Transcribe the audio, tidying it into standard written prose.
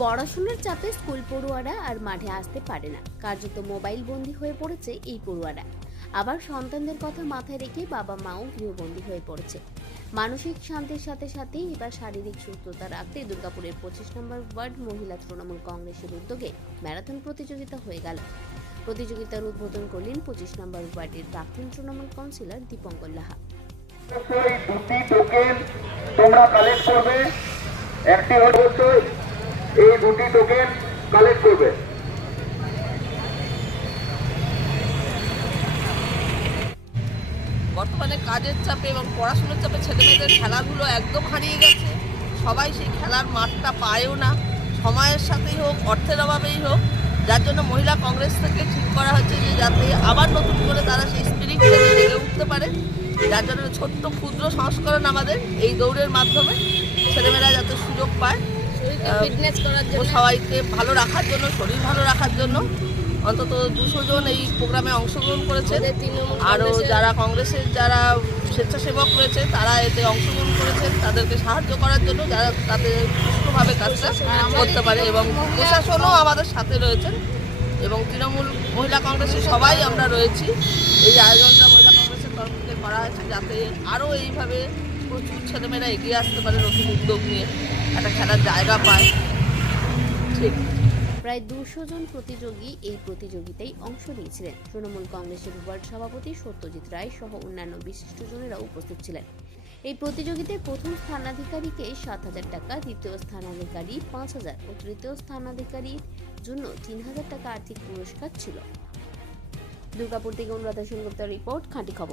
পড়াশোনার চাপে স্কুল পড়ুয়ারা আর মাঠে আসতে পারে না, কার্যত মোবাইল বন্দী হয়ে পড়েছে এই পড়ুয়ারা। আবার সন্তানদের কথা মাথায় রেখে বাবা মাও গৃহবন্দী হয়ে পড়েছে। মানসিক শান্তির সাথে সাথে এবার শারীরিক সুস্থতা রাখতে দুর্গাপুরের 25 নম্বর ওয়ার্ড মহিলা তৃণমূল কংগ্রেসের উদ্যোগে ম্যারাথন প্রতিযোগিতা হয়ে গেল। প্রতিযোগিতার উদ্বোধন করলেন 25 নম্বর ওয়ার্ডের প্রাক্তন তৃণমূল কাউন্সিলর দীপঙ্কর লাহা। দুটি টোকেন তোমরা কালেক্ট করবে, একটি হচ্ছে এই দুটি টোকেন কালেক্ট করবে। বর্তমানে কাজের চাপে এবং পড়াশোনার চাপে ছেলেমেয়েদের খেলাধুলো একদম হারিয়ে গেছে। সবাই সেই খেলার মাঠটা পায়ও না, সময়ের সাথেই হোক অর্থের অভাবেই হোক। যার জন্য মহিলা কংগ্রেস থেকে ঠিক করা হচ্ছে যে যাতে আবার নতুন করে তারা সেই স্পিরিটটা জেগে উঠতে পারে। যার জন্য ছোট্ট ক্ষুদ্র সংস্করণ আমাদের এই দৌড়ের মাধ্যমে ছেলেমেয়েরা যাতে সুযোগ পায় ফিটনেস করার জন্য, সবাইকে ভালো রাখার জন্য, শরীর ভালো রাখার জন্য। অন্তত 200 জন এই প্রোগ্রামে অংশগ্রহণ করেছে। আরও যারা কংগ্রেসের যারা স্বেচ্ছাসেবক রয়েছে তারা এতে অংশগ্রহণ করেছেন তাদেরকে সাহায্য করার জন্য, যারা তাতে সুষ্ঠুভাবে কাজটা করতে পারে। এবং প্রশাসনও আমাদের সাথে রয়েছেন এবং তৃণমূল মহিলা কংগ্রেসের সবাই আমরা রয়েছি। এই আয়োজনটা মহিলা কংগ্রেসের তরফ থেকে করা হয়েছে যাতে আরও এইভাবে প্রচুর ছেলেমেয়েরা এগিয়ে আসতে পারে, নতুন উদ্যোগ নিয়ে একটা খেলার জায়গা পায়। ঠিক প্রায় 200 জন প্রতিযোগী এই প্রতিযোগিতায় অংশ নিয়েছিলেন। তৃণমূল কংগ্রেসের ওয়ার্ড সভাপতি সত্যজিৎ রায় সহ অন্যান্য বিশিষ্টজনেরা উপস্থিত ছিলেন। এই প্রতিযোগিতায় প্রথম স্থানাধিকারীকে 7,000 টাকা, দ্বিতীয় স্থানাধিকারী 5,000 ও তৃতীয় স্থানাধিকারীর জন্য 3,000 টাকা আর্থিক পুরস্কার ছিল। দুর্গাপুর থেকে অনুরাধা সেনগুপ্তের রিপোর্ট, খাঁটি খবর।